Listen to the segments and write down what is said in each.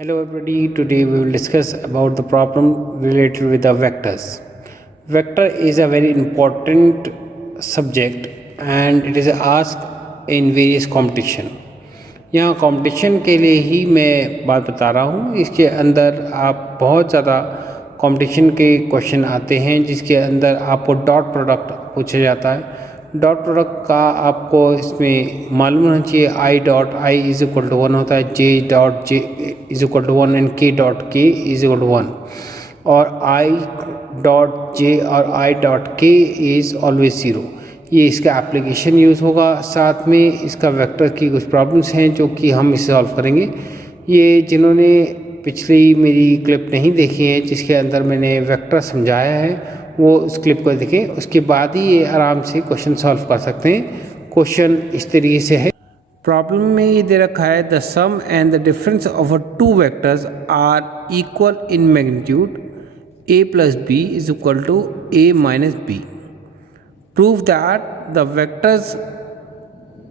Hello everybody, today we will discuss about the problem related with the vectors. Vector is a very important subject and it is asked in various competition. यहाँ competition के लिए ही मैं बात बता रहा हूँ। इसके अंदर आप बहुत ज़्यादा कंपटीशन के क्वेश्चन आते हैं जिसके अंदर आपको डॉट प्रोडक्ट पूछा जाता है। डॉट प्रोडक्ट का आपको इसमें मालूम होना चाहिए i dot i is equal to 1 होता है, j dot j is equal to 1 and k dot k is equal to 1 और आई डॉट जे और i dot k is always 0। ये इसका एप्लीकेशन यूज़ होगा। साथ में इसका वेक्टर की कुछ प्रॉब्लम्स हैं जो कि हम इसे सॉल्व करेंगे। ये जिन्होंने पिछली मेरी क्लिप नहीं देखी है जिसके अंदर मैंने वेक्टर समझाया है वो उस क्लिप को देखें, उसके बाद ही ये आराम से क्वेश्चन सॉल्व कर सकते हैं। क्वेश्चन इस तरीके से है। प्रॉब्लम में ये दे रखा है the sum and the difference of two vectors are equal in magnitude a plus B is equal to a minus b. Prove that the vectors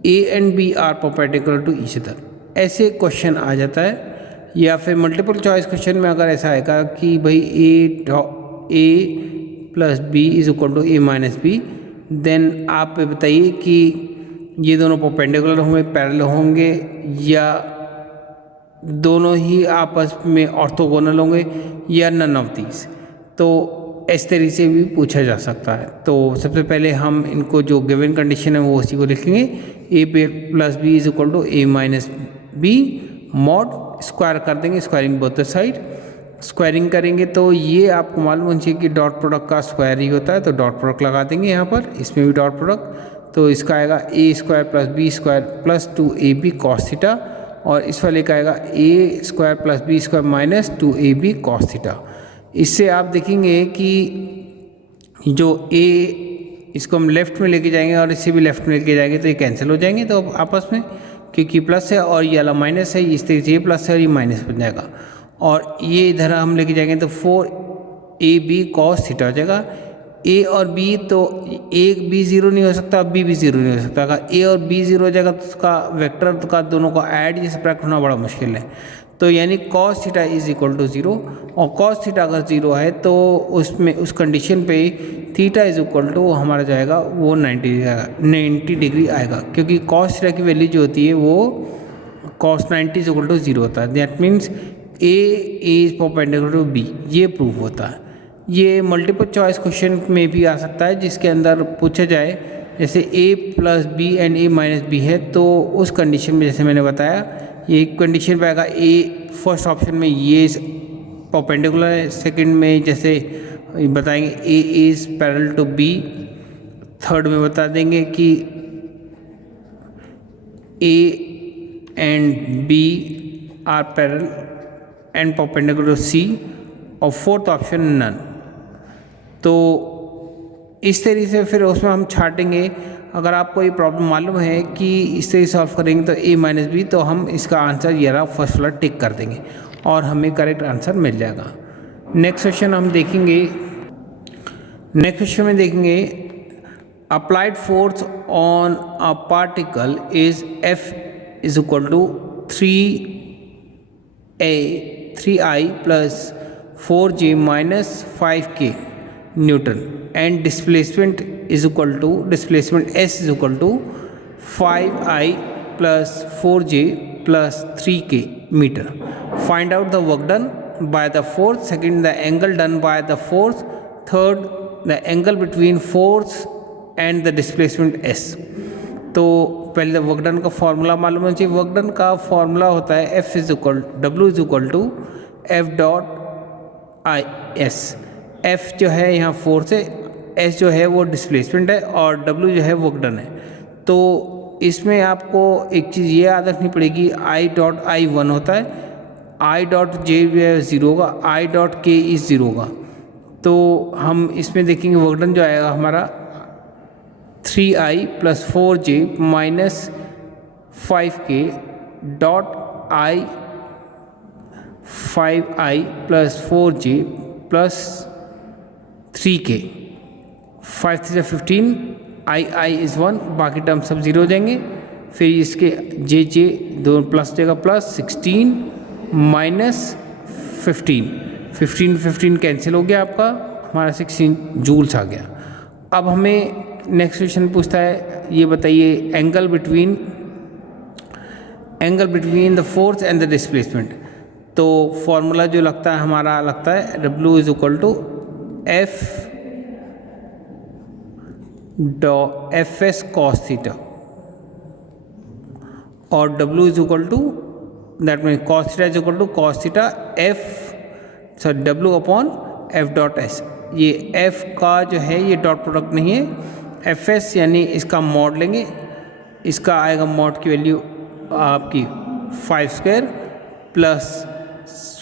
a and b are perpendicular to each other. ऐसे question आ जाता है। या फिर multiple choice question में अगर ऐसा आएगा कि भाई a plus B is equal to A minus b, then आप बताइए कि ये दोनों परपेंडिकुलर होंगे, पैरेलल होंगे या दोनों ही आपस में ऑर्थोगोनल होंगे या नन ऑफ दीज। तो इस तरीके से भी पूछा जा सकता है। तो सबसे पहले हम इनको जो गिवन कंडीशन है वो उसी को लिखेंगे, A plus B is equal to A minus B mod square कर देंगे, squaring both the side. Squaring करेंगे तो ये आपको मालूम होना चाहिए कि डॉट प्रोडक्ट का स्क्वायर ही होता है, तो डॉट प्रोडक्ट लगा देंगे यहाँ पर। इसमें भी डॉट प्रोडक्ट, तो इसका आएगा A square plus B square plus 2ab cos theta, और इस वाले का आएगा A square plus B square minus 2ab cos theta. इससे आप देखेंगे कि जो ए इसको हम लेफ्ट में लेके जाएंगे और इसे भी लेफ्ट में लेके जाएंगे तो ये कैंसिल हो जाएंगे तो आपस में, क्योंकि प्लस है और ये वाला माइनस है, इस तरीके से ये प्लस है और ये माइनस बन जाएगा। और ये इधर हम लेके जाएंगे तो 4ab कॉस थीटा हो जाएगा। ए और बी, तो एक बी ज़ीरो नहीं हो सकता, बी भी ज़ीरो नहीं हो सकता। अगर ए और बी ज़ीरो हो जाएगा तो उसका वेक्टर का दोनों का ऐड या सब्ट्रैक्ट होना बड़ा मुश्किल है। तो यानी cos theta is equal to 0, और कॉस थीटा अगर 0 है तो उसमें उस कंडीशन पे थीटा इज इक्वल टू हमारा जाएगा वो 90 डिग्री आएगा, क्योंकि कॉस थीटा की वैल्यू जो होती है वो कॉस 90 इज इक्वल टू 0 होता है। That means a is perpendicular to b, ये प्रूव होता है। ये मल्टीपल चॉइस क्वेश्चन में भी आ सकता है जिसके अंदर पूछा जाए जैसे A plus B and A minus B है, तो उस कंडीशन में जैसे मैंने बताया ये कंडीशन पे आएगा ए, फर्स्ट ऑप्शन में ये परपेंडिकुलर है, सेकंड में जैसे बताएंगे A is parallel to B, third में बता देंगे कि A and B are parallel and perpendicular to C, और फोर्थ ऑप्शन नन। तो इस तरीके से फिर उसमें हम छाटेंगे। अगर आपको ये प्रॉब्लम मालूम है कि इस तरीके सॉल्व करेंगे तो ए माइनस बी, तो हम इसका आंसर ये रहा फर्स्ट वाला टिक कर देंगे और हमें करेक्ट आंसर मिल जाएगा। नेक्स्ट क्वेश्चन हम देखेंगे। नेक्स्ट क्वेश्चन में देखेंगे applied force on a particle is f is equal to 3i plus 4j minus 5k newton and displacement is equal to displacement s is equal to 5i plus 4j plus 3k metre. Find out the work done by the force, second the angle done by the force, third the angle between force and the displacement s। तो पहले work done का formula मालूम होना चाहिए। Work done का formula होता है f is equal डब्ल्यू is equal to f dot i s. F जो है यहाँ फोर्स है, एस जो है वो डिस्प्लेसमेंट है और डब्ल्यू जो है वर्क डन है। तो इसमें आपको एक चीज़ ये याद रखनी पड़ेगी, आई डॉट आई 1 होता है, आई डॉट जे 0 होगा, आई डॉट के इज 0 होगा। तो हम इसमें देखेंगे वर्क डन जो आएगा हमारा 3i plus 4j minus 5k dot I 5i plus 4j plus 3k, 5 3 15, i is 1, बाकी टर्म सब 0 हो जाएंगे। फिर इसके जे दो प्लस देगा प्लस 16 -15 कैंसिल हो गया आपका, हमारा 16 जूल्स आ गया। अब हमें नेक्स्ट क्वेश्चन पूछता है, ये बताइए angle between the force and the displacement. तो फॉर्मूला जो लगता है हमारा लगता है W is equal to f s cos theta, और W is equal to that mean cos theta is equal to cos theta W upon f dot s. ये f का जो है ये डॉट प्रोडक्ट नहीं है, एफ एस यानी इसका मॉड लेंगे, इसका आएगा मॉड की वैल्यू आपकी 5 square plus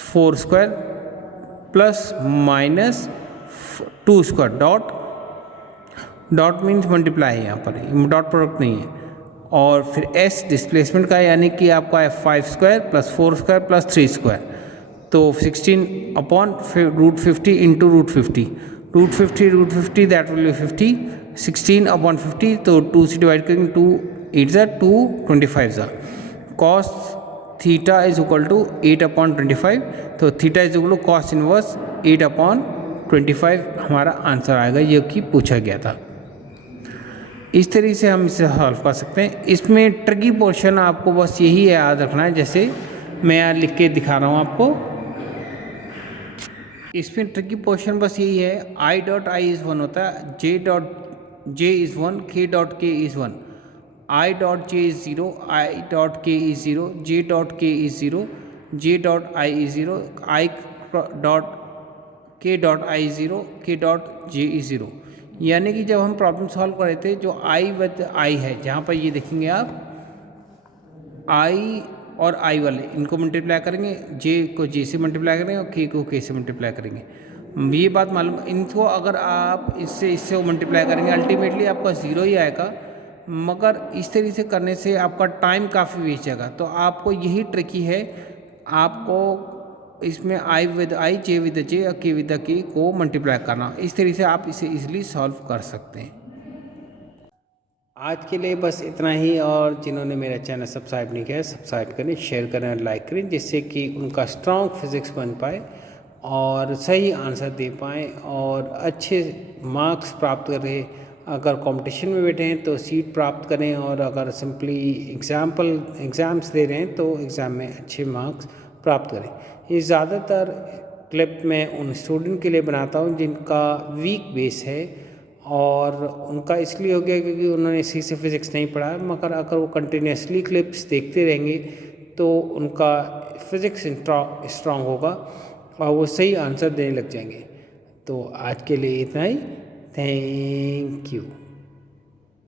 4 square plus minus 2 square, dot means multiply है, यहाँ पर डॉट प्रोडक्ट नहीं है। और फिर एस डिस्प्लेसमेंट का यानी कि आपका है 5 square plus 4 square plus 3 square, तो 16 upon √50 into √50 that will be 50, 16 upon 50 तो 2 से डिवाइड करेंगे, 2 8 ज़ा 2 25 ज़ा, cos theta is equal to 8 upon 25, तो theta is equal to cos inverse 8 upon 25 हमारा आंसर आएगा, ये कि पूछा गया था। इस तरीके से हम इसे सॉल्व कर सकते हैं। इसमें ट्रिकी पोर्शन आपको बस यही याद रखना है, जैसे मैं यहाँ लिख के दिखा रहा हूँ आपको। इसमें ट्रिकी पोर्शन बस यही है, I डॉट I इज़ 1 होता है, J is 1, K dot K is 1, I dot J is 0, I dot K is 0, J dot K is 0, J dot I is 0, I dot K dot I is 0, K dot J is 0। यानी कि जब हम problem solve कर रहे थे, जो I with I है, जहाँ पर ये देखेंगे आप I और I वाले इनको मल्टीप्लाई करेंगे, J को J से मल्टीप्लाई करेंगे और K को K से मल्टीप्लाई करेंगे। ये बात मालूम, इनको अगर आप इससे मल्टीप्लाई करेंगे अल्टीमेटली आपका 0 ही आएगा, मगर इस तरीके से करने से आपका टाइम काफ़ी वेस्ट जाएगा। तो आपको यही ट्रिकी है, आपको इसमें I with I, J with J और K विद K को मल्टीप्लाई करना, इस तरीके से आप इसे इजीली सॉल्व कर सकते हैं। आज के लिए बस इतना ही, और जिन्होंने मेरा चैनल सब्सक्राइब नहीं किया सब्सक्राइब करें, शेयर करें और लाइक करें, जिससे कि उनका स्ट्रॉन्ग फिज़िक्स बन पाए और सही आंसर दे पाएँ और अच्छे मार्क्स प्राप्त करें। अगर कंपटीशन में बैठे हैं तो सीट प्राप्त करें, और अगर सिंपली एग्ज़ाम्स दे रहे हैं तो एग्ज़ाम में अच्छे मार्क्स प्राप्त करें। ये ज़्यादातर क्लिप मैं उन स्टूडेंट के लिए बनाता हूँ जिनका वीक बेस है, और उनका इसलिए हो गया क्योंकि उन्होंने सही से फिज़िक्स नहीं पढ़ा, मगर अगर वो कंटिन्यूसली क्लिप्स देखते रहेंगे तो उनका फिज़िक्स स्ट्रॉन्ग होगा और वो सही आंसर देने लग जाएंगे। तो आज के लिए इतना ही, थैंक यू।